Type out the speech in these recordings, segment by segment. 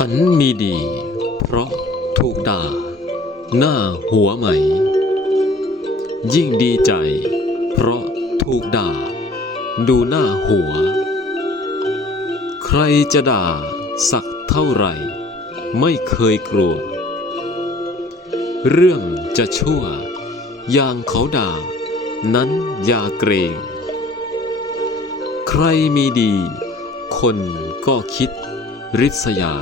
ฉันมีดี เพราะถูกด่า หน้าหัวไหม ยิ่งดีใจ เพราะถูกด่า ดูหน้าหัว ใครจะด่าสักเท่าไหร่ ไม่เคยกลัว เรื่องจะชั่ว อย่างเขาด่า นั้นอย่าเกรง ใครมีดี คนก็คิดริษยา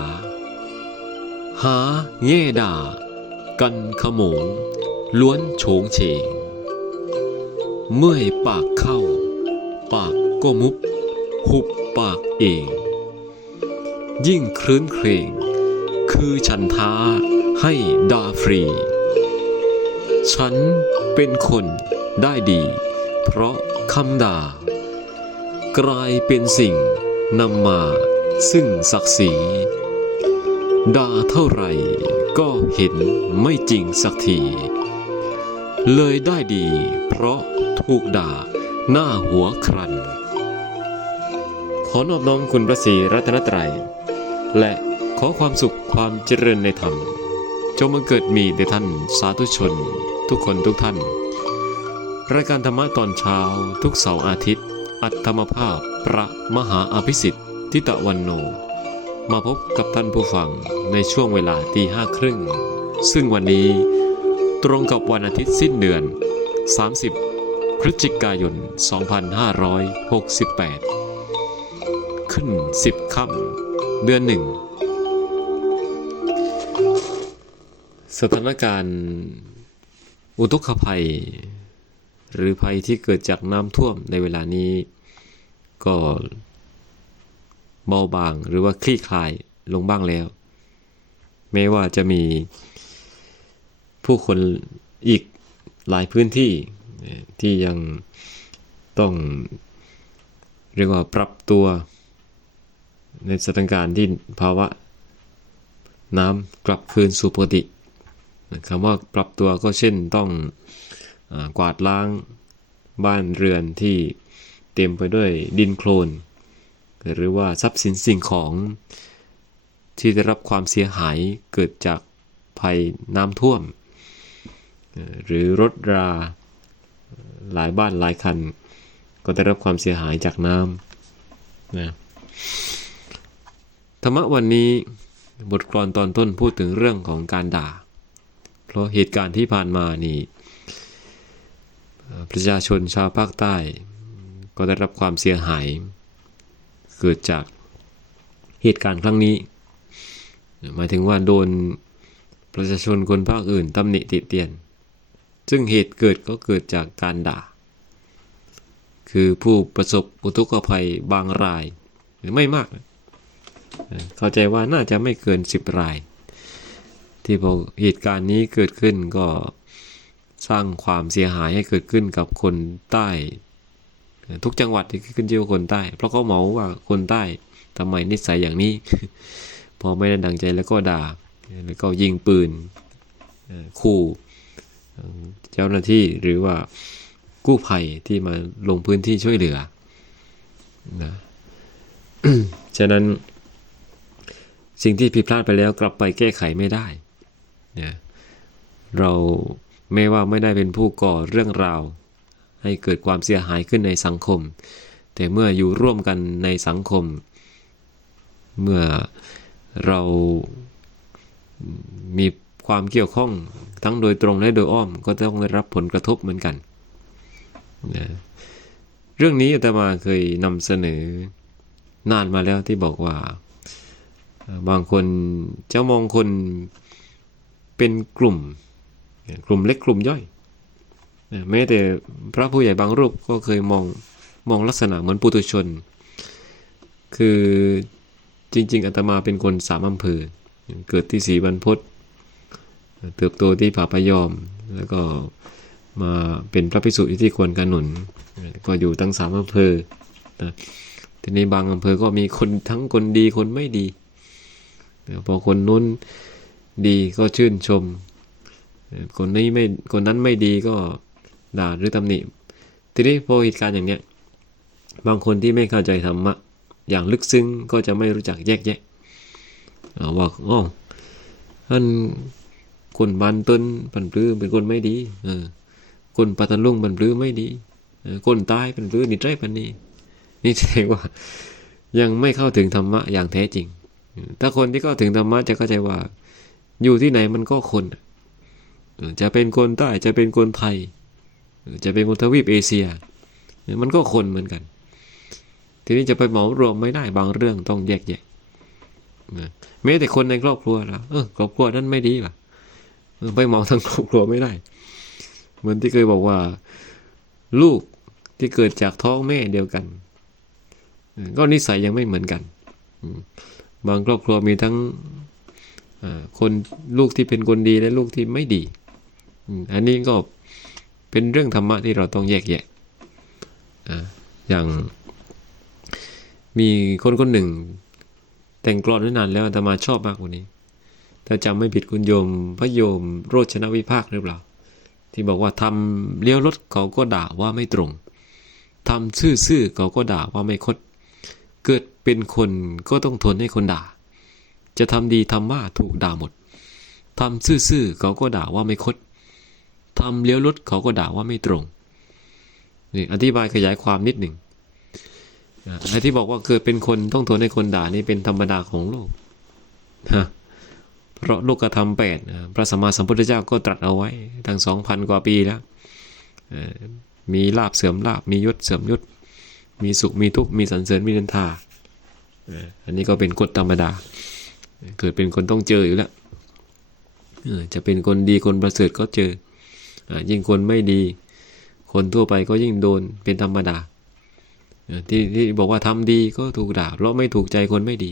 หาแง่ด่า กันขโมง ล้วนโฉงเฉง เมื่อยปากเข้า ปากก็มุบ หุบปากเอง ยิ่งครื้นเครงคือฉันท้าให้ดาฟรี ฉันเป็นคนได้ดี เพราะคำด่า กลายเป็นสิ่งนำมาซึ่งศักดิ์ศรี ด่าเท่าไหร่ก็เห็นไม่จริงสักที เลยได้ดี เพราะถูกด่าหน้าหัวครัน ขอนอบน้อมคุณพระศรีรัตนตรัย และขอความสุขความเจริญในธรรม จงบังเกิดมีแด่ท่านสาธุชน ทุกคนทุกท่าน รายการธรรมะตอนเช้าทุกเสาร์อาทิตย์ อัตธรรมภาพพระมหาอภิสิทธิ์ทิตะวันโน มาพบกับท่านผู้ฟังในช่วงเวลาตีห้าครึ่ง ซึ่งวันนี้ตรงกับวันอาทิตย์สิ้นเดือน 30 พฤศจิกายน 2568 ขึ้น 10 ค่ำเดือนหนึ่ง สถานการณ์อุทกภัย หรือภัยที่เกิดจากน้ำท่วมในเวลานี้ก็ เบาบางหรือว่าคลี่คลายลงบ้างแล้ว แม้ว่าจะมีผู้คนอีกหลายพื้นที่ที่ยังต้องเรียกว่าปรับตัว ในสถานการณ์ที่ภาวะน้ำกลับคืนสู่ปกติคำว่าปรับตัวก็เช่นต้องอกวาดล้างบ้านเรือนที่เต็มไปด้วยดินโคลน หรือว่าทรัพย์สินสิ่งของที่ได้รับความเสียหายเกิดจากภัยน้ำท่วม หรือรถราหลายบ้านหลายคัน ก็ได้รับความเสียหายจากน้ำนะธรรมะวันนี้บทกลอนตอนต้นพูดถึงเรื่องของการด่า เพราะเหตุการณ์ที่ผ่านมานี่ประชาชนชาวภาคใต้ ก็ได้รับความเสียหาย เกิดจากเหตุการณ์ครั้งนี้ หมายถึงว่าโดนประชาชนคนภาคอื่นตำหนิติเตียน ซึ่งเหตุเกิดก็เกิดจากการด่า คือผู้ประสบอุทกภัยบางราย หรือไม่มาก เข้าใจว่าน่าจะไม่เกิน 10 ราย ที่พอเหตุการณ์นี้เกิดขึ้นก็สร้างความเสียหายให้เกิดขึ้นกับคนใต้ ทุกจังหวัดที่ขึ้นชื่อว่าคนใต้ เพราะเขาเหมาว่าคนใต้ทำไมนิสัยอย่างนี้ พอไม่ได้ดังใจแล้วก็ด่า แล้วก็ยิงปืนขู่เจ้าหน้าที่หรือว่ากู้ภัยที่มาลงพื้นที่ช่วยเหลือนะฉะนั้นสิ่งที่ผิดพลาดไปแล้วกลับไปแก้ไขไม่ได้นะเราไม่ว่าไม่ได้เป็นผู้ก่อเรื่องราว ให้เกิดความเสียหายขึ้นในสังคม แต่เมื่ออยู่ร่วมกันในสังคม เมื่อเรามีความเกี่ยวข้องทั้งโดยตรงและโดยอ้อมก็ต้องได้รับผลกระทบเหมือนกันนะเรื่องนี้อาตมาเคยนำเสนอนานมาแล้วที่บอกว่า บางคนจะมองคนเป็นกลุ่ม กลุ่มเล็กกลุ่มย่อย แม้แต่พระผู้ใหญ่บางรูปก็เคยมองมองลักษณะเหมือนปุถุชน คือจริง ๆอาตมาเป็นคนสามอำเภอ เกิดที่ศรีบรรพตเติบโตที่ผาพยอม แล้วก็มาเป็นพระภิกษุที่ควรกนุนก็อยู่ตั้งสามอำเภอนะทีนี้บางอำเภอก็มีคนทั้งคนดีคนไม่ดีพอคนนู้นดีก็ชื่นชม คนนี้ไม่คนนั้นไม่ดีก็ ด่าหรือตำหนิทีนี้พอเหตุการณ์อย่างเนี้ยบางคนที่ไม่เข้าใจธรรมะอย่างลึกซึ้งก็จะไม่รู้จักแยกแยะอ่าว่าอ๋ออันคนบานต้นปันปลื้อเป็นคนไม่ดีเออคนปัตตาลุงปันปลื้อไม่ดีคนใต้ปันปลื้อนิสัยปันนี้นี่แสดงว่ายังไม่เข้าถึงธรรมะอย่างแท้จริง ถ้าคนที่เข้าถึงธรรมะจะเข้าใจว่า อยู่ที่ไหนมันก็คน จะเป็นคนใต้จะเป็นคนไทย จะเป็นคนทวีปเอเชีย มันก็คนเหมือนกัน ทีนี้จะไปเหมารวมไม่ได้บางเรื่องต้องแยกแยะนะแม้แต่คนในครอบครัวละเออครอบครัวนั้นไม่ดีล่ะเอไปเหมาทั้งครอบครัวไม่ได้ เหมือนที่เคยบอกว่า ลูกที่เกิดจากท้องแม่เดียวกัน ก็นิสัยยังไม่เหมือนกัน บางครอบครัวมีทั้งคนลูกที่เป็นคนดีและลูกที่ไม่ดี อันนี้ก็ เป็นเรื่องธรรมะที่เราต้องแยกแยะอย่างมีคนคนหนึ่ง แต่งกลอนไว้นานแล้วอาตมาชอบมากกว่านี้ถ้าจำไม่ผิดคุณโยมพระโยมโรชนวิภาคหรือเปล่า ที่บอกว่าทำเลี้ยวรถเขาก็ด่าว่าไม่ตรงทำซื่อๆเขาก็ด่าว่าไม่คด เกิดเป็นคนก็ต้องทนให้คนด่า จะทำดีทำว่าถูกด่าหมดทำซื่อๆเขาก็ด่าว่าไม่คด ทำเลี้ยวรถเขาก็ด่าว่าไม่ตรงนี่อธิบายขยายความนิดหนึ่งอ่าไอ้ที่บอกว่าเกิดเป็นคนต้องทนให้คนด่านี่เป็นธรรมดาของโลกฮะเพราะโลกธรรมแปดพระสัมมาสัมพุทธเจ้าก็ตรัสเอาไว้ตั้งสองพันกว่าปีแล้วมีลาบเสื่อมลาบมียศเสื่อมยศ มีสุขมีทุกข์มีสรรเสริญมีนินทาอันนี้ก็เป็นกฎธรรมดา เกิดเป็นคนต้องเจออยู่แล้วจะเป็นคนดีคนประเสริฐก็เจอ ยิ่งคนไม่ดี คนทั่วไปก็ยิ่งโดนเป็นธรรมดาที่ที่บอกว่าทำดีก็ถูกด่า เพราะไม่ถูกใจคนไม่ดี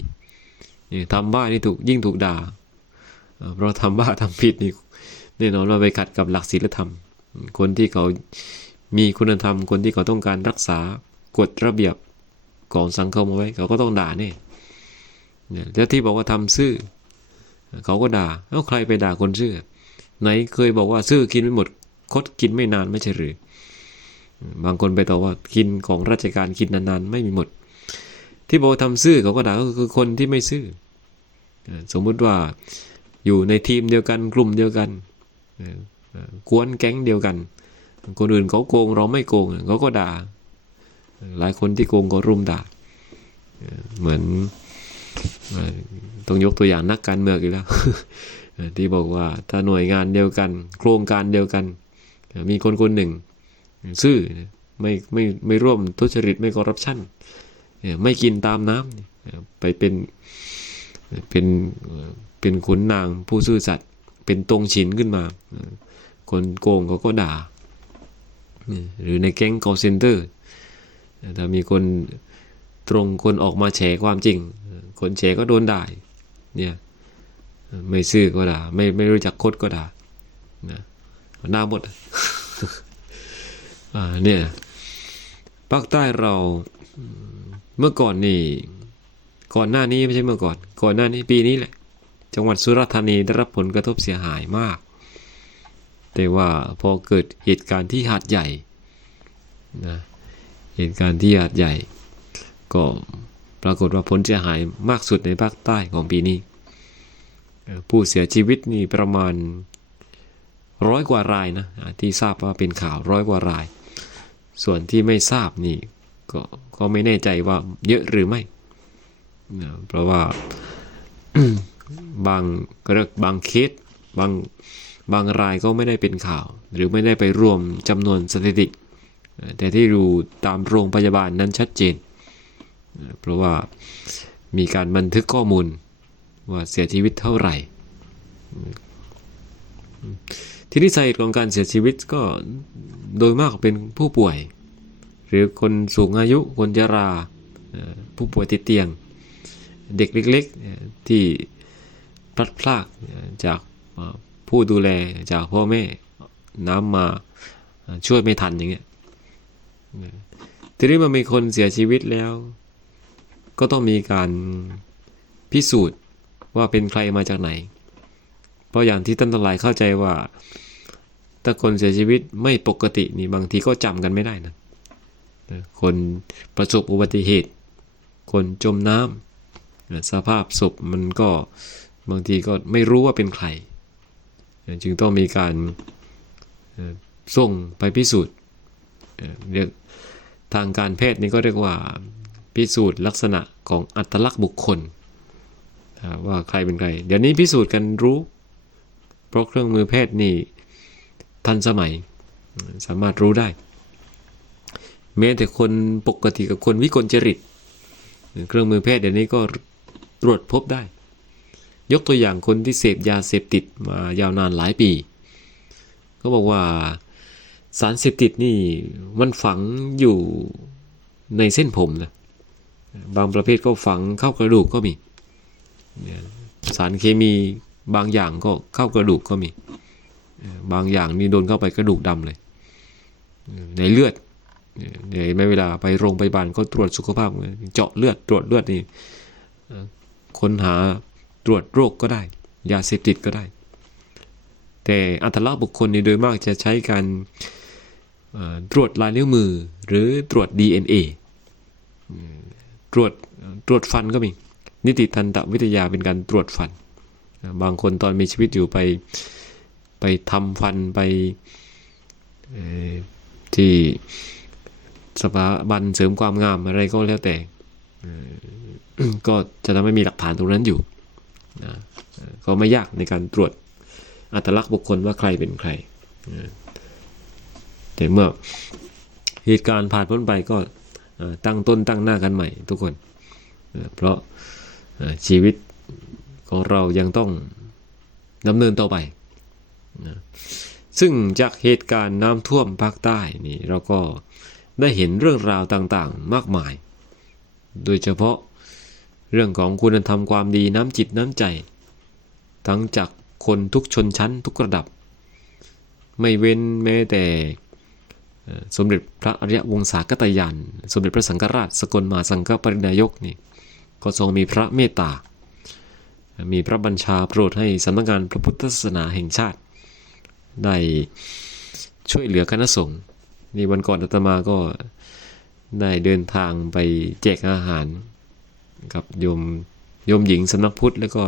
เนี่ยทำบ้านี่ถูกยิ่งถูกด่า เพราะทำบ้าทำผิดนี่แน่นอนว่าไปขัดกับหลักศีลธรรม คนที่เขามีคุณธรรม คนที่เขาต้องการรักษากฎระเบียบของสังคมเอาไว้ เขาก็ต้องด่าเนี่ยแล้วที่บอกว่าทำซื่อ เขาก็ด่า เอ้าใครไปด่าคนซื่อ ไหนเคยบอกว่าซื่อกินไม่หมด คดกินไม่นานไม่ใช่หรือ บางคนไปต่อบว่ากินของราชการกินนานๆ ไม่มีหมด ที่บอกว่าทำซื่อเขาก็ด่าก็คือคนที่ไม่ซื่อ สมมุติว่าอยู่ในทีมเดียวกันกลุ่มเดียวกันเอ่อเอ่อกวนแก๊งเดียวกัน คนอื่นเขาโกงเราไม่โกงเขาก็ด่า หลายคนที่โกงก็รุมด่าเอ่อเหมือนต้องยกตัวอย่างนักการเมืองอีกแล้วที่บอกว่าถ้าหน่วยงานเดียวกัน โครงการเดียวกัน มีคนคนหนึ่ง ซื่อไม่ไม่ไม่ร่วมทุจริตไม่คอร์รัปชันไม่กินตามน้ำไปเป็นเป็นเป็นขุนนางผู้ซื่อสัตย์เป็นตรงฉินขึ้นมา คนโกงเขาก็ด่า หรือในแก๊ง call center เอ่อถ้ามีคนตรงคนออกมาแฉความจริง คนแฉก็โดนด่าเนี่ยไม่ซื่อก็ด่าไม่ไม่รู้จักคดก็ด่านะ หน้าหมด อ่าเนี่ยภาคใต้เราเมื่อก่อนนี่ ก่อนหน้านี้ไม่ใช่เมื่อก่อน ก่อนหน้านี้ปีนี้แหละ จังหวัดสุราษฎร์ธานีได้รับผลกระทบเสียหายมาก แต่ว่าพอเกิดเหตุการณ์ที่หาดใหญ่นะเหตุการณ์ที่หาดใหญ่ ก็ปรากฏว่าผลเสียหายมากสุดในภาคใต้ของปีนี้ ผู้เสียชีวิตนี่ประมาณ ร้อยกว่ารายนะที่ทราบว่าเป็นข่าวร้อยกว่าราย ส่วนที่ไม่ทราบนี่ก็ก็ไม่แน่ใจว่าเยอะหรือไม่นะเพราะว่าบางก็เรียกบางเคสบางบางรายก็ไม่ได้เป็นข่าว หรือไม่ได้ไปรวมจำนวนสถิติ แต่ที่ดูตามโรงพยาบาลนั้นชัดเจน เพราะว่ามีการบันทึกข้อมูลว่าเสียชีวิตเท่าไหร่ ทีนี้สาเหตุของการเสียชีวิตก็โดยมากเป็นผู้ป่วย หรือคนสูงอายุคนชราเอ่อผู้ป่วยติดเตียง เด็กเล็กๆที่พลัดพรากจากผู้ดูแลจากพ่อแม่น้ำมาช่วยไม่ทันอย่างเงี้ยเอ่อทีนี้มันมีคนเสียชีวิตแล้ว ก็ต้องมีการพิสูจน์ว่าเป็นใครมาจากไหน เพราะอย่างที่ท่านทั้งหลายเข้าใจว่า ถ้าคนเสียชีวิตไม่ปกตินี่บางทีก็จำกันไม่ได้นะคนประสบอุบัติเหตุ คนจมน้สภาพศพมันก็บางทีก็ไม่รู้ว่าเป็นใคร จึงต้องมีการส่งไปพิสูจน์เรียกทางการแพทย์นี่ก็เรียกว่าพิสูจน์ลักษณะของอัตลักษณ์บุคคลว่าใครเป็นใคร เดี๋ยวนี้พิสูจน์กันรู้ เพราะเครื่องมือแพทย์นี่ทันสมัยสามารถรู้ได้ แม้แต่คนปกติกับคนวิกลจริต เครื่องมือแพทย์เดี๋ยวนี้ก็ตรวจพบได้ ยกตัวอย่างคนที่เสพยาเสพติดมายาวนานหลายปี ก็บอกว่าสารเสพติดนี่มันฝังอยู่ในเส้นผมนะบางประเภทก็ฝังเข้ากระดูกก็มี สารเคมี บางอย่างก็เข้ากระดูกก็มี บางอย่างนี่โดนเข้าไปกระดูกดำเลย ในเลือดเดี๋ยไม่เวลาไปโรงพยาบาลก็ตรวจสุขภาพเจาะเลือดตรวจเลือดนี่ค้นหาตรวจโรคก็ได้ ยาเสพติดก็ได้ แต่อัตลักษณ์บุคคลนี่โดยมากจะใช้การตรวจลายนิ้วมือหรือตรวจ DNA อืมตรวจตรวจฟันก็มี นิติทันตวิทยาเป็นการตรวจฟัน บางคนตอนมีชีวิตอยู่ไปไปทำฟันไปที่สถาบันเสริมความงามอะไรก็แล้วแต่ก็จะทำให้มีหลักฐานตรงนั้นอยู่นะก็ไม่ยากในการตรวจอัตลักษณ์บุคคลว่าใครเป็นใคร แต่เมื่อเหตุการณ์ผ่านพ้นไปก็ตั้งต้นตั้งหน้ากันใหม่ทุกคน เพราะชีวิต ของเรายังต้องดำเนินต่อไปนะซึ่งจากเหตุการณ์น้ำท่วมภาคใต้นี่เราก็ได้เห็นเรื่องราวต่างๆ มากมาย โดยเฉพาะเรื่องของคุณธรรมความดีน้ำจิตน้ำใจ ทั้งจากคนทุกชนชั้นทุกระดับ ไม่เว้นแม้แต่สมเด็จพระอริยวงศากตยาน สมเด็จพระสังฆราชสกลมาสังฆปรินายกนี่ก็ทรงมีพระเมตตา มีพระบัญชาโปรดให้สำนักงานพระพุทธศาสนาแห่งชาติ ได้ช่วยเหลือคณะสงฆ์นี่วันก่อนอาตมาก็ได้เดินทางไปแจกอาหาร กับโยมโยมหญิงสำนักพุทธ แล้วก็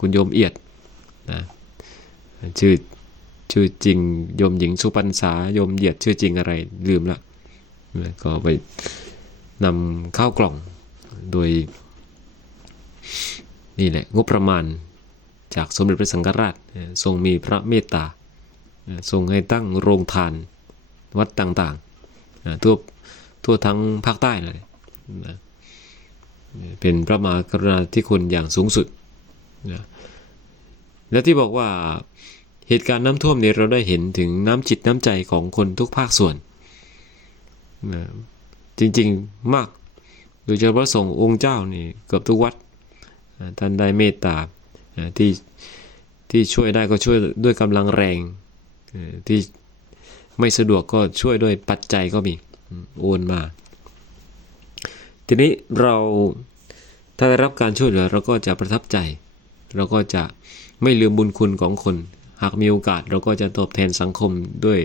คุณโยมเอียดนะชื่อชื่อจริงโยมหญิงสุพรรษาโยมเอียดชื่อจริงอะไรลืมละนะก็ไปนำข้าวกล่องโดย นี่แหละงบประมาณจากสมเด็จพระสังฆราชทรงมีพระเมตตาทรงให้ตั้งโรงทานวัดต่างๆทั่วทั่วทั้งภาคใต้เลยนะเป็นพระมหากรุณาธิคุณอย่างสูงสุดนะและที่บอกว่าเหตุการณ์น้ำท่วมนี้เราได้เห็นถึงน้ำจิตน้ำใจของคนทุกภาคส่วนนะจริงๆมากโดยเฉพาะสงฆ์องค์เจ้านี่เกือบทุกวัด ท่านได้เมตตาที่ที่ช่วยได้ก็ช่วยด้วยกำลังแรง ที่ไม่สะดวกก็ช่วยด้วยปัจจัยก็มีโอนมา ทีนี้เราถ้าได้รับการช่วยเหลือเราก็จะประทับใจ เราก็จะไม่ลืมบุญคุณของคน หากมีโอกาสเราก็จะตอบแทนสังคมด้วย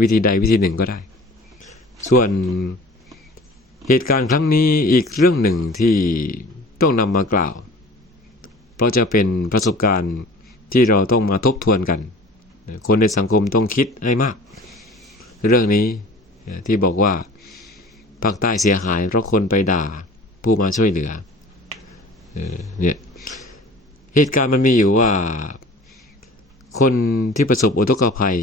วิธีใดวิธีหนึ่งก็ได้ ส่วนเหตุการณ์ครั้งนี้อีกเรื่องหนึ่งที่ต้องนำมากล่าว เพราะจะเป็นประสบการณ์ที่เราต้องมาทบทวนกัน คนในสังคมต้องคิดให้มาก เรื่องนี้ที่บอกว่าภาคใต้เสียหายเพราะคนไปด่าผู้มาช่วยเหลือเนี่ยเหตุการณ์มันมีอยู่ว่าคนที่ประสบอุทกภัย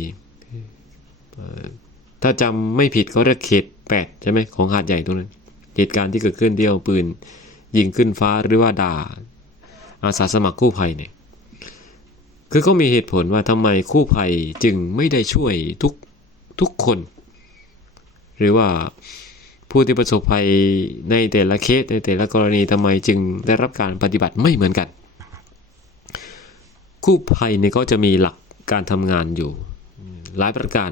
ถ้าจำไม่ผิดเขาเรียกเขตแปดใช่ไหมของหาดใหญ่ตรงนั้น เหตุการณ์ที่เกิดขึ้นที่เอาปืน ยิงขึ้นฟ้าหรือว่าด่า อาสาสมัครกู้ภัยเนี่ยคือเขามีเหตุผลว่าทำไมกู้ภัยจึงไม่ได้ช่วยทุกทุกคน หรือว่าผู้ที่ประสบภัยในแต่ละเคสในแต่ละกรณีทำไมจึงได้รับการปฏิบัติไม่เหมือนกันกู้ภัยเนี่ยก็จะมีหลักการทำงานอยู่หลายประการ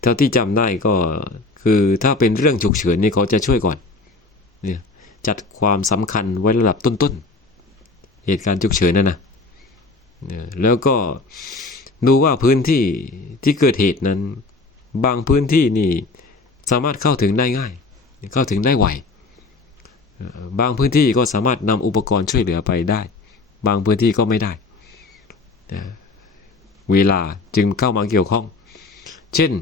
เท่าที่จำได้ก็คือถ้าเป็นเรื่องฉุกเฉินนี่เขาจะช่วยก่อนเนี่ยจัดความสำคัญไว้ระดับต้นๆ เหตุการณ์ฉุกเฉินนั่นนะแล้วก็ดูว่าพื้นที่ที่เกิดเหตุนั้น บางพื้นที่นี่สามารถเข้าถึงได้ง่าย เข้าถึงได้ไวบางพื้นที่ก็สามารถนำอุปกรณ์ช่วยเหลือไปได้ บางพื้นที่ก็ไม่ได้เวลาจึงเข้ามาเกี่ยวข้อง เช่น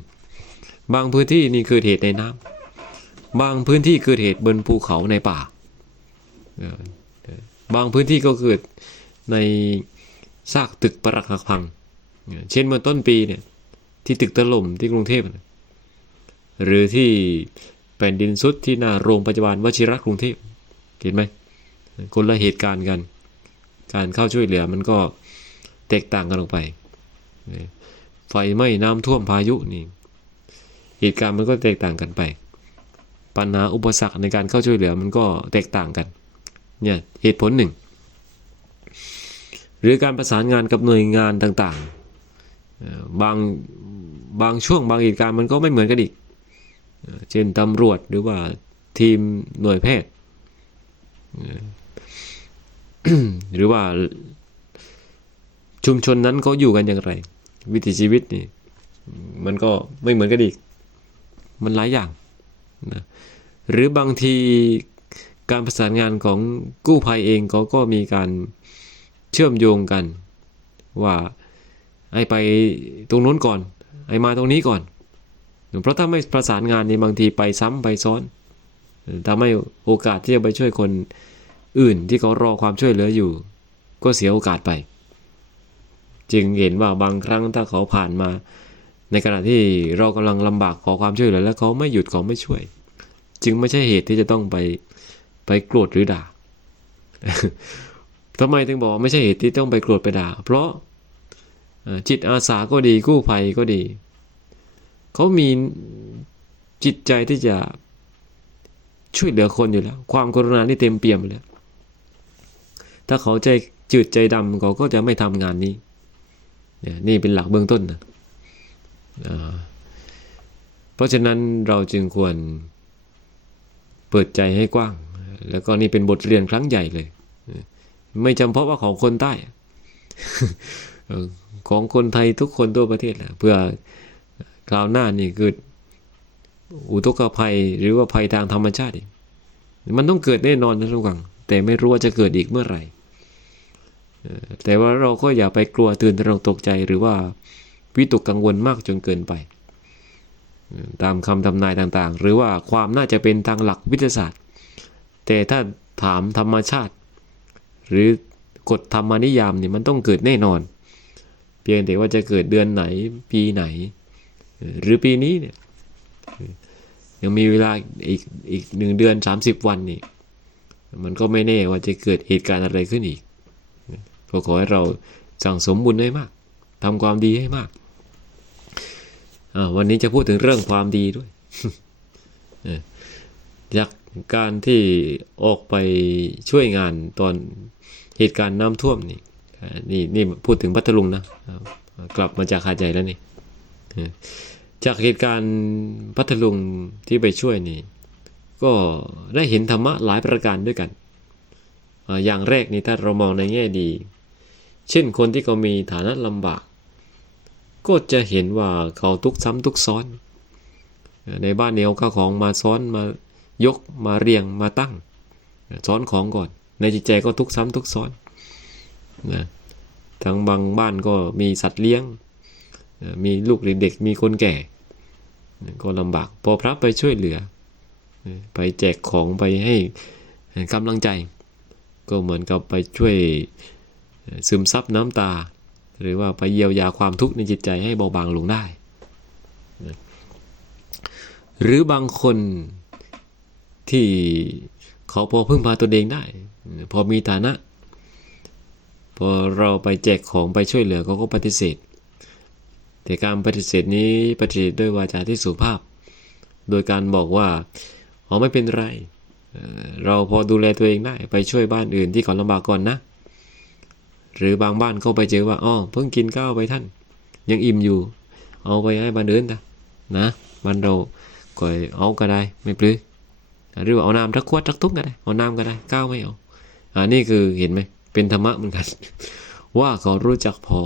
บางพื้นที่นี่เกิดเหตุในน้ำบางพื้นที่เกิดเหตุบนภูเขาในป่า บางพื้นที่ก็เกิดในซากตึกปรักหักพัง เช่นเมื่อต้นปีเนี่ยที่ตึกถล่มที่กรุงเทพหรือที่แผ่นดินสุดที่หน้าโรงพยาบาลวชิระกรุงเทพเห็นไหมคนละเหตุการณ์กัน การเข้าช่วยเหลือมันก็แตกต่างกันออกไปไฟไหม้น้ำท่วมพายุนี่เหตุการณ์มันก็แตกต่างกันไป ปัญหาอุปสรรคในการเข้าช่วยเหลือมันก็แตกต่างกัน เนี่ยเหตุผลหนึ่ง หรือการประสานงานกับหน่วยงานต่างๆ บางบางช่วงบางเหตุการณ์มันก็ไม่เหมือนกันอีก เช่นตำรวจหรือว่าทีมหน่วยแพทย์หรือว่าชุมชนนั้นเขาอยู่กันอย่างไร วิถีชีวิตนี่มันก็ไม่เหมือนกันอีก มันหลายอย่างนะหรือบางที การประสานงานของกู้ภัยเองเขาก็มีการเชื่อมโยงกัน ว่าไอ้ไปตรงนู้นก่อน ไอ้มาตรงนี้ก่อน เพราะถ้าไม่ประสานงานนี่บางทีไปซ้ำไปซ้อนทำให้โอกาสที่จะไปช่วยคนอื่นที่เขารอความช่วยเหลืออยู่ ก็เสียโอกาสไป จึงเห็นว่าบางครั้งถ้าเขาผ่านมา ในขณะที่เรากำลังลำบากขอความช่วยเหลือ แล้วเขาไม่หยุดเขาไม่ช่วย จึงไม่ใช่เหตุที่จะต้องไป ไปโกรธหรือด่าทำไมถึงบอกไม่ใช่เหตุที่ต้องไปโกรธไปด่า เพราะจิตอาสาก็ดีกู้ภัยก็ดี เขามีจิตใจที่จะช่วยเหลือคนอยู่แล้ว ความกรุณานี่เต็มเปี่ยมอยู่แล้วถ้าเขาใจจืดใจดำเขาก็จะไม่ทำงานนี้เนี่ยนี่เป็นหลักเบื้องต้นนะเพราะฉะนั้นเราจึงควรเปิดใจให้กว้าง แล้วก็นี่เป็นบทเรียนครั้งใหญ่เลย ไม่จำเพาะว่าของคนใต้ ของคนไทยทุกคนทั่วประเทศแหละเพื่อคราวหน้านี่เกิดอุทกภัยหรือว่าภัยทางธรรมชาติ มันต้องเกิดแน่นอนนะทุกท่านแต่ไม่รู้ว่าจะเกิดอีกเมื่อไหร่แต่ว่าเราก็อย่าไปกลัวตื่นตระหนกตกใจหรือว่าวิตกกังวลมากจนเกินไป ตามคำทำนายต่างๆ หรือว่าความน่าจะเป็นทางหลักวิทยาศาสตร์ แต่ถ้าถามธรรมชาติ หรือกฎธรรมนิยามนี่มันต้องเกิดแน่นอน เพียงแต่ว่าจะเกิดเดือนไหนปีไหน หรือปีนี้เนี่ยยังมีเวลาอีกอีกหนึ่งเดือนสามสิบวันนี่มันก็ไม่แน่ว่าจะเกิดเหตุการณ์อะไรขึ้นอีกก็ขอให้เราสั่งสมบุญให้มากทำความดีให้มากวันนี้จะพูดถึงเรื่องความดีด้วยออจาก การที่ออกไปช่วยงานตอนเหตุการณ์น้ำท่วมนี่นี่นี่พูดถึงพัทลุงนะกลับมาจากหาดใหญ่แล้วนี่จากเหตุการณ์พัทลุงที่ไปช่วยนี่ก็ได้เห็นธรรมะหลายประการด้วยกันอย่างแรกนี่ถ้าเรามองในแง่ดี เช่นคนที่เขามีฐานะลำบาก ก็จะเห็นว่าเขาทุกซ้ำทุกซ้อน ในบ้านเนี่ยเอาข้าของมาซ้อนมา ยกมาเรียงมาตั้งซ้อนของก่อน ในจิตใจก็ทุกซ้ำทุกซ้อนนะทั้งบางบ้านก็มีสัตว์เลี้ยง มีลูกเด็กๆมีคนแก่ ก็ลำบาก พอพระไปช่วยเหลือ ไปแจกของไปให้กำลังใจ ก็เหมือนกับไปช่วยซึมซับน้ำตา หรือว่าไปเยียวยาความทุกข์ในจิตใจให้เบาบางลงได้ หรือบางคน ที่เขาพอพึ่งพาตัวเองได้ พอมีฐานะ พอเราไปแจกของไปช่วยเหลือเขาก็ปฏิเสธ แต่การปฏิเสธนี้ปฏิเสธด้วยวาจาที่สุภาพ โดยการบอกว่าอ๋อไม่เป็นไร เราพอดูแลตัวเองได้ไปช่วยบ้านอื่นที่เขาลำบากก่อนนะ หรือบางบ้านเขาไปเจอว่าอ๋อเพิ่งกินข้าวไปท่าน ยังอิ่มอยู่ เอาไปให้บ้านอื่นนะนะบ้านเราก็เอาก็ได้ไม่ปลื้ หรือว่าเอาน้ำทักขวดทักทุกก็ได้เอาน้ำก็ได้ก้าวไม่เอาอันนี้คือเห็นไหมเป็นธรรมะเหมือนกัน ว่าเขารู้จักพอ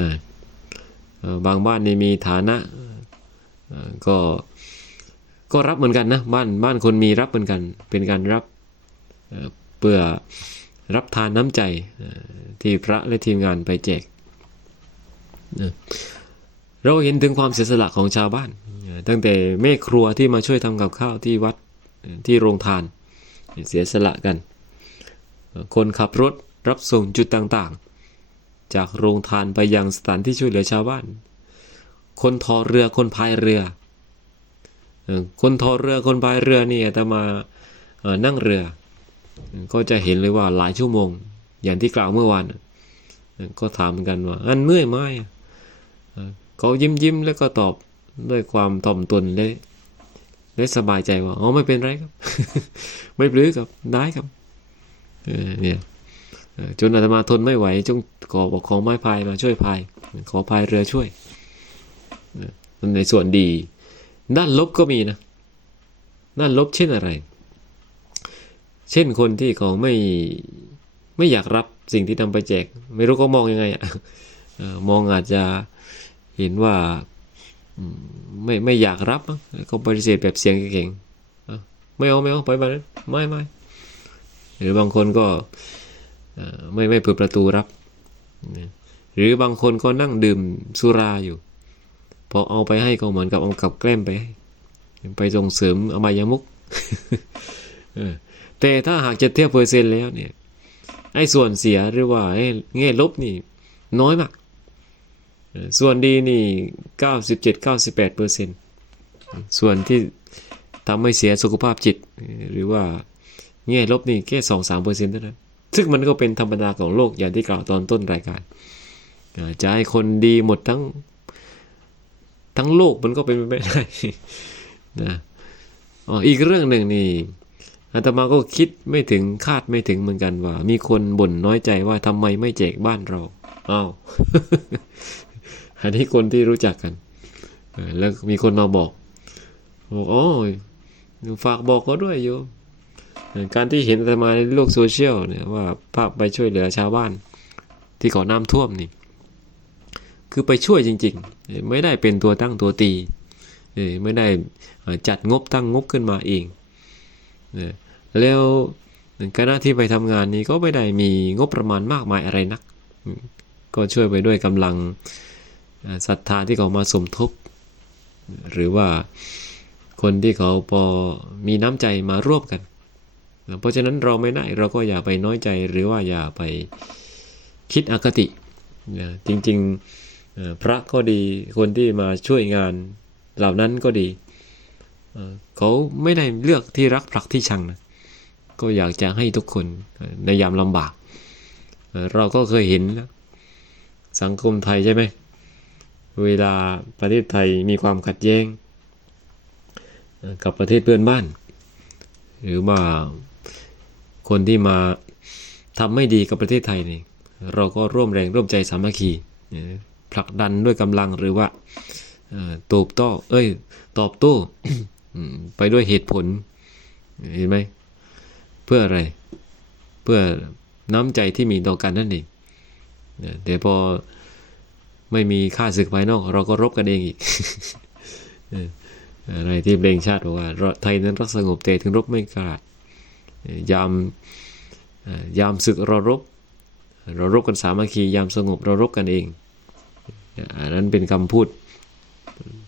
นะบางบ้านนี่มีฐานะก็ก็รับเหมือนกันนะบ้านบ้านคนมีรับเหมือนกัน เป็นการรับเอ่อเพื่อรับทานน้ำใจที่พระและทีมงานไปแจกนะ เราเห็นถึงความเสียสละของชาวบ้าน ตั้งแต่แม่ครัวที่มาช่วยทำกับข้าวที่วัดที่โรงทาน เสียสละกัน คนขับรถรับส่งจุดต่างๆ จากโรงทานไปยังสถานที่ช่วยเหลือชาวบ้าน คนทอเรือคนพายเรือ คนทอเรือคนพายเรือนี่อาตมานั่งเรือ ก็จะเห็นเลยว่าหลายชั่วโมง อย่างที่กล่าวเมื่อวานก็ถามกันว่าอันเมื่อยไหม เขายิ้มยิ้มแล้วก็ตอบด้วยความถ่อมตนและและสบายใจว่าอ๋อไม่เป็นไรครับ ไม่ปลื้อครับได้ครับเนี่ยจนอาตมาทนไม่ไหวจงขอบอกของไม้พายมาช่วยพาย ขอพายเรือช่วยมันในส่วนดี ด้านลบก็มีนะ ด้านลบเช่นอะไร เช่นคนที่เขาไม่ไม่อยากรับสิ่งที่ทำไปแจก ไม่รู้เขามองยังไงอะมองอาจจะ เห็นว่าไม่ไม่อยากรับมั้งก็ปฏิเสธแบบเสียงเก่งๆไม่เอาไม่เอาไปมานั้นไม่ไม่หรือบางคนก็ไม่ไม่เปิดประตูรับ หรือบางคนก็นั่งดื่มสุราอยู่ พอเอาไปให้ก็เหมือนกับเอากับแกล้มไป ไปส่งเสริมอบายมุกแต่ถ้าหากจะเทียบเปอร์เซ็นต์แล้วเนี่ยไอ้ส่วนเสียหรือว่าไอ้แง่ลบนี่น้อยมาก ส่วนดีนี่ 97 98เปอร์เซ็นต์ส่วนที่ทำให้เสียสุขภาพจิต หรือว่าแง่ลบนี่แค่2 3เปอร์เซ็นต์เท่านั้น ซึ่งมันก็เป็นธรรมดาของโลกอย่างที่กล่าวตอนต้นรายการ จะให้คนดีหมดทั้งทั้งโลกมันก็เป็นไปไม่ได้นะอ๋ออีกเรื่องหนึ่งนี่อาตมาก็คิดไม่ถึงคาดไม่ถึงเหมือนกันว่า มีคนบ่นน้อยใจว่าทำไมไม่แจกบ้านเราอ้าว อันนี้คนที่รู้จักกันแล้วมีคนมาบอกบอกอ้ยฝากบอกเขาด้วยโยมการที่เห็นอาตมาในโลกโซเชียลเนี่ยว่าภาพไปช่วยเหลือชาวบ้านที่เขาน้ำท่วมนี่ คือไปช่วยจริง ๆ ไม่ได้เป็นตัวตั้งตัวตี ไม่ได้จัดงบตั้งงบขึ้นมาเองเออแล้วคณะที่ไปทำงานนี้ก็ไม่ได้มีงบประมาณมากมายอะไรนัก ก็ช่วยไปด้วยกำลัง ศรัทธาที่เขามาสมทบ หรือว่าคนที่เขาพอมีน้ำใจมาร่วมกัน เพราะฉะนั้นเราไม่ได้เราก็อย่าไปน้อยใจหรือว่าอย่าไปคิดอคติ จริงๆพระก็ดีคนที่มาช่วยงานเหล่านั้นก็ดีเขาไม่ได้เลือกที่รักพรักที่ชังนะก็อยากจะให้ทุกคนในยามลำบากเอ่อเราก็เคยเห็นนะสังคมไทยใช่ไหม เวลาประเทศไทยมีความขัดแย้ง กับประเทศเพื่อนบ้าน หรือว่าคนที่มาทำไม่ดีกับประเทศไทยเนี่ยเราก็ร่วมแรงร่วมใจสามัคคีผลักดันด้วยกำลังหรือว่าตอบโต้เอ้ย ตอบโต้ไปด้วยเหตุผลเห็นไหมเพื่ออะไร เพื่อน้ำใจที่มีต่อกันนั่นเองเอ่อแต่พอ ไม่มีค่าศึกภายนอก เราก็รบกันเองอีกอะไรที่เพลงชาติบอกว่าไทยนั้นรักสงบแต่ถึงรบไม่กล้าดยามยามศึกเรารบ เรารบกันสามัคคียามสงบเรารบกันเองอันนั้นเป็นคำพูด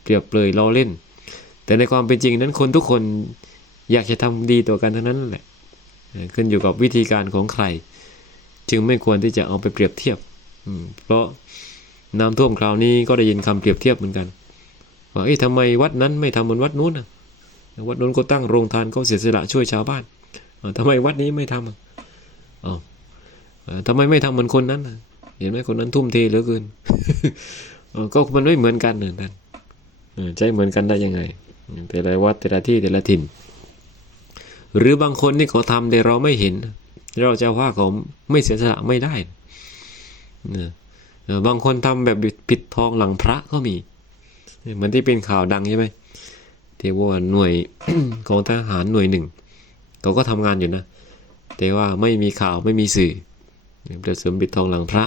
เปรียบเปรยล้อเล่น แต่ในความเป็นจริงนั้นคนทุกคนอยากจะทำดีต่อกันทั้งนั้นแหละขึ้นอยู่กับวิธีการของใคร จึงไม่ควรที่จะเอาไปเปรียบเทียบ เพราะ น้ำท่วมคราวนี้ก็ได้ยินคำเปรียบเทียบเหมือนกันว่าเอ๊ะทำไมวัดนั้นไม่ทำเหมือนวัดนู้นนะวัดนู้นก็ตั้งโรงทานเขาเสียสละช่วยชาวบ้านอ่าทำไมวัดนี้ไม่ทำอะอ้าอ่อทำไมไม่ทำเหมือนคนนั้นเห็นไหมคนนั้นทุ่มเทเหลือเกินก็มันไม่เหมือนกันเนี่ยท่านเออใจเหมือนกันได้ยังไงแต่ละวัดแต่ละที่แต่ละถิ่น หรือบางคนนี่เขาทำแต่เราไม่เห็น เราจะว่าเขาไม่เสียสละไม่ได้นะเออ บางคนทำแบบปิดทองหลังพระก็มี เหมือนที่เป็นข่าวดังใช่ไหมที่ว่าหน่วยของทหารหน่วยหนึ่งเขาก็ทำงานอยู่นะ แต่ว่าไม่มีข่าวไม่มีสื่อเประเสริมปิดทองหลังพระ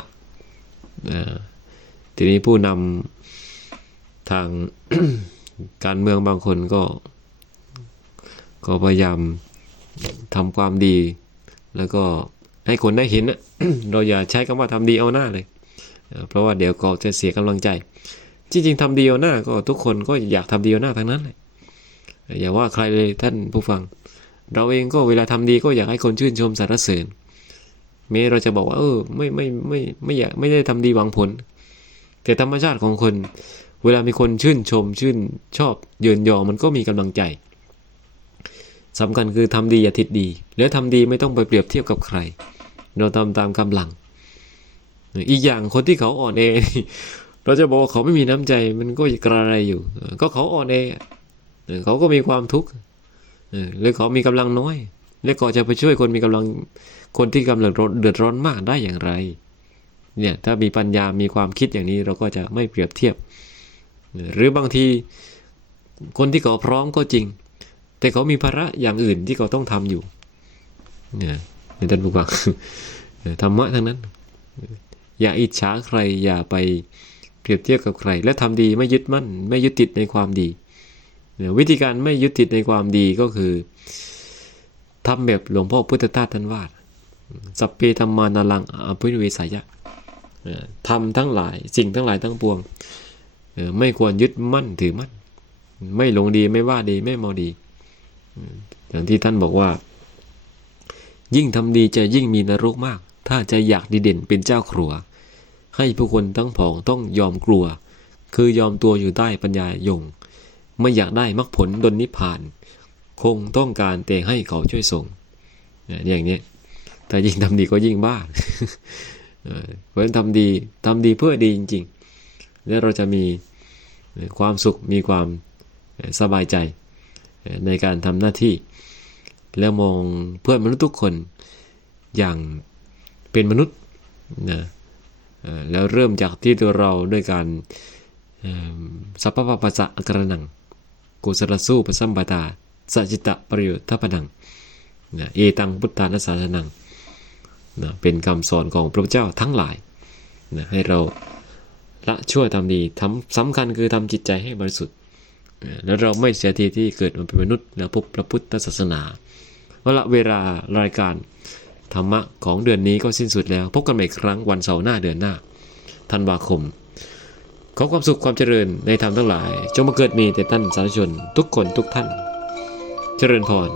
ทีนี้ผู้นำทางการเมืองบางคนก็ ก็พยายามทำความดี แล้วก็ให้คนได้เห็นนะเราอย่าใช้คำว่าทำดีเอาหน้าเลย เพราะว่าเดี๋ยวก็จะเสียกำลังใจ จริง ๆทำดีเอหน้าก็ทุกคนก็อยากทำดีเอหน้าทั้งนั้นเลยอย่าว่าใครเลยท่านผู้ฟัง เราเองก็เวลาทำดีก็อยากให้คนชื่นชมสรรเสริญแม้เราจะบอกว่า เออไม่ไม่ไม่ไม่อยากไม่ได้ทำดีหวังผล แต่ธรรมชาติของคน เวลามีคนชื่นชม ชื่นชอบเยินยอมันก็มีกำลังใจสำคัญคือทำดีอย่าทิดดี แล้วทำดีไม่ต้องไปเปรียบเทียบกับใคร เราทำตามกำลัง อีกอย่างคนที่เขาอ่อนแอเราจะบอกว่าเขาไม่มีน้ำใจมันก็กระไรอยู่ ก็เขาอ่อนแอเอเขาก็มีความทุกข์เออหรือเขามีกำลังน้อย แล้วก็จะไปช่วยคนมีกำลังคนที่กำลังเดือดร้อนมากได้อย่างไร เนี่ยถ้ามีปัญญามีความคิดอย่างนี้เราก็จะไม่เปรียบเทียบ หรือบางทีคนที่เขาพร้อมก็จริง แต่เขามีภาระอย่างอื่นที่เขาต้องทำอยู่เนี่ยท่านผู้ฟังธรรมะทั้งนั้น อย่าอิจฉาใครอย่าไปเปรียบเทียบกับใคร และทำดีไม่ยึดมั่น ไม่ยึดติดในความดี วิธีการไม่ยึดติดในความดีก็คือทำแบบหลวงพ่อพุทธทาสท่านว่าสัพเพธรรมานาลังอภินิสายะทำทั้งหลายสิ่งทั้งหลายทั้งปวง ไม่ควรยึดมั่นถือมั่น ไม่หลงดีไม่ว่าดีไม่เมาดี อย่างที่ท่านบอกว่า ยิ่งทำดีจะยิ่งมีนรกมาก ถ้าจะอยากดีเด่นเป็นเจ้าครัว ให้ผู้คนทั้งผองต้องยอมกลัว คือยอมตัวอยู่ใต้ปัญญายง ไม่อยากได้มรรคผลดนนิพพาน คงต้องการแต่ให้เขาช่วยส่งอย่างนี้แต่ยิ่งทำดีก็ยิ่งบ้าเออเพราะฉะนั้นทำดีทำดีเพื่อดีจริง ๆ แล้วเราจะมีความสุขมีความสบายใจในการทำหน้าที่ แล้วมองเพื่อนมนุษย์ทุกคนอย่าง เป็นมนุษย์นะแล้วเริ่มจากที่ตัวเราด้วยการสัพพะปัสสะอักรนังกุศลสู้ปสัมปทาสัจจิตะประโยชน์ทัพนังนะเอตังพุทธานัสสาสนังนะเป็นคำสอนของพระพุทธเจ้าทั้งหลายนะให้เราละชั่วทำดีทำสำคัญคือทำจิตใจให้บริสุทธิ์นะแล้วเราไม่เสียทีที่เกิดมาเป็นมนุษย์แล้วพบพระพุทธศาสนาเวลาเวลารายการ ธรรมะของเดือนนี้ก็สิ้นสุดแล้ว พบกันใหม่อีกครั้งวันเสาร์หน้าเดือนหน้าธันวาคม ขอความสุขความเจริญในธรรมทั้งหลาย จงมาเกิดมีแต่ท่านสาธุชน ทุกคนทุกท่าน เจริญพร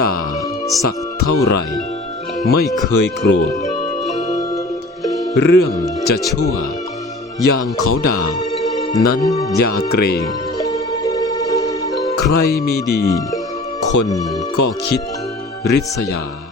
ด่าสักเท่าไหร่ ไม่เคยกลัว เรื่องจะชั่ว อย่างเขาด่า นั้นอย่าเกรง ใครมีดี คนก็คิดริษยา